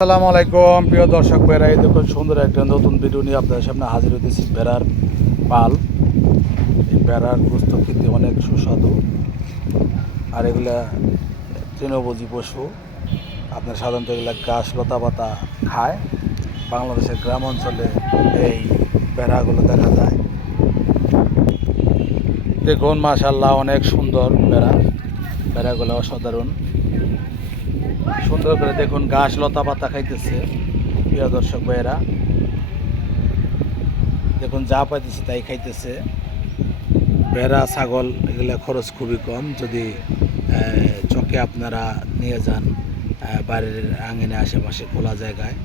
আসসালামু আলাইকুম, প্রিয় দর্শক বেড়া এই দেখুন সুন্দর একটা নতুন ভিডিও নিয়ে আপনাদের সামনে হাজির হতেছি বেড়ার পাল। এই বেড়ার গোস্ত খেতে অনেক সুস্বাদু। আর এগুলা তৃণভোজী পশু। আপনার সাধারণত এগুলা ঘাস, লতা পাতা খায়। বাংলাদেশের গ্রাম অঞ্চলে এই বেড়াগুলো দেখা যায়। দেখুন মাশাল্লাহ অনেক সুন্দর বেড়া বেড়াগুলো অসাধারণ। সুন্দর করে দেখুন গাছ লতা পাতা খাইতেছে, প্রিয় দর্শক ভাইয়েরা। দেখুন যা পাইতেছে তাই খাইতেছে। ভেড়া, ছাগল, এগুলা খরচ খুবই কম। যদি চকে আপনারা নিয়ে যান বাড়ির আঙিনে আশেপাশে খোলা জায়গায়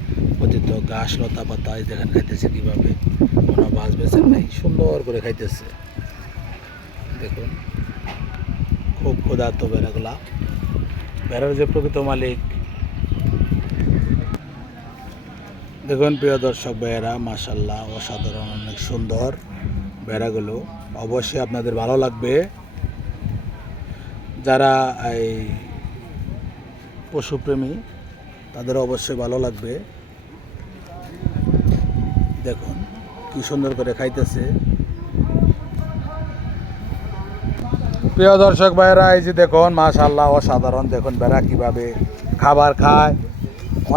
অতীত ঘাস, লতা পাতা দেখেন খাইতেছে কীভাবে। কোনো বাস বেছেন নাই, সুন্দর করে খাইতেছে। দেখুন, খুব ক্ষুধার্ত বেড়াগুলা ভেড়ার যে প্রকৃত মালিক। দেখুন, প্রিয় দর্শক ভাইয়েরা মাসাল্লাহ অসাধারণ, অনেক সুন্দর বেড়াগুলো অবশ্যই আপনাদের ভালো লাগবে। যারা এই পশুপ্রেমী, তাদের অবশ্যই ভালো লাগবে। দেখুন, কি সুন্দর করে খাইতেছে। প্রিয় দর্শক ভাইয়েরা, এই যে দেখুন মাশাল্লাহ অসাধারণ। দেখুন বেড়া কীভাবে খাবার খায়।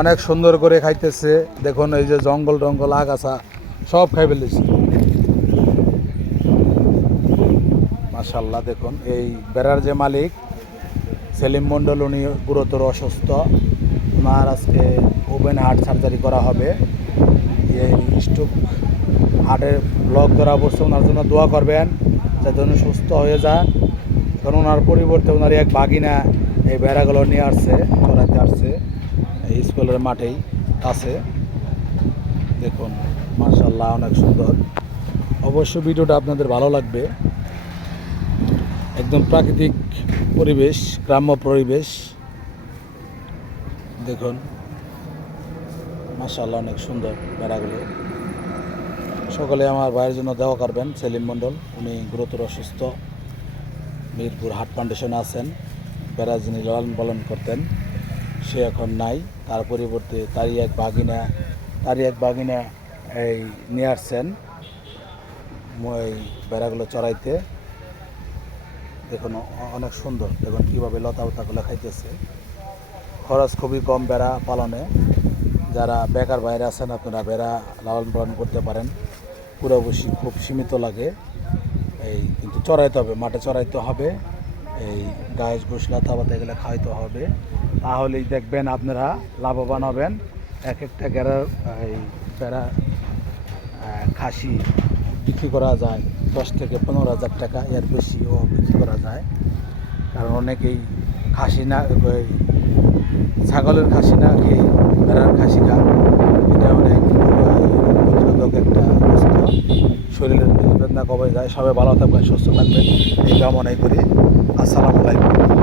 অনেক সুন্দর করে খাইতেছে। দেখুন, এই যে জঙ্গল টঙ্গল, আগাছা, সব খাই ফেলেছে। মাশাল্লাহ দেখুন, এই বেড়ার যে মালিক, সেলিম মণ্ডল, উনি গুরুতর অসুস্থ। ওনার আজকে ওপেন হার্ট সার্জারি করা হবে। এই স্ট্রোক হার্টের ব্লক ধরা পড়ছে ওনার জন্য দোয়া করবেন, যাতে উনি সুস্থ হয়ে যান। কারণ ওনার পরিবর্তে ওনার এক বাগিনা এই বেড়াগুলো নিয়ে আসছে, চড়াইতে আসছে, এই স্কুলের মাঠেই আছে। দেখুন মার্শাল্লাহ অনেক সুন্দর। অবশ্য ভিডিওটা আপনাদের ভালো লাগবে। একদম প্রাকৃতিক পরিবেশ, গ্রাম্য পরিবেশ। দেখুন মার্শাল্লাহ অনেক সুন্দর বেড়াগুলো সকলে আমার ভাইয়ের জন্য দেওয়া করবেন, সেলিম মণ্ডল। উনি গুরুতর অসুস্থ। মিরপুর হাট ফাউন্ডেশনে আছেন বেড়া যিনি লালন পালন করতেন, সে এখন নাই। তার পরিবর্তে তারই এক বাগিনা, তারই এক বাগিনা এই নিয়ে আসছেন। ওই বেড়াগুলো চড়াইতে। দেখুন অনেক সুন্দর। দেখুন, কীভাবে লতা উতাগুলো খাইতেছে। খরচ খুবই কম বেড়া পালনে। যারা বেকার বাইরে আছেন, আপনারা বেড়া লালন পালন করতে পারেন। পুরো বসি খুব সীমিত লাগে। এই, কিন্তু চড়াইতে হবে, মাঠে চড়াইতে হবে। এই গাছ ঘুষ লতা পাতা এগুলো খাইতে হবে। তাহলেই দেখবেন আপনারা লাভবান হবেন। এক একটা গেরার এই, বেড়া খাসি বিক্রি করা যায়। দশ থেকে পনেরো হাজার টাকা এর বেশিও বিক্রি করা যায়। কারণ অনেকেই খাসি না ওই ছাগলের খাসি না খেয়ে ভেড়ার খাসি খান। এটা অনেক প্রতিরোধক একটা শরীরের বেদনা কবে যায় সবাই ভালো থাকবেন সুস্থ থাকবেন। এই কামনাই করি। আসসালামু আলাইকুম।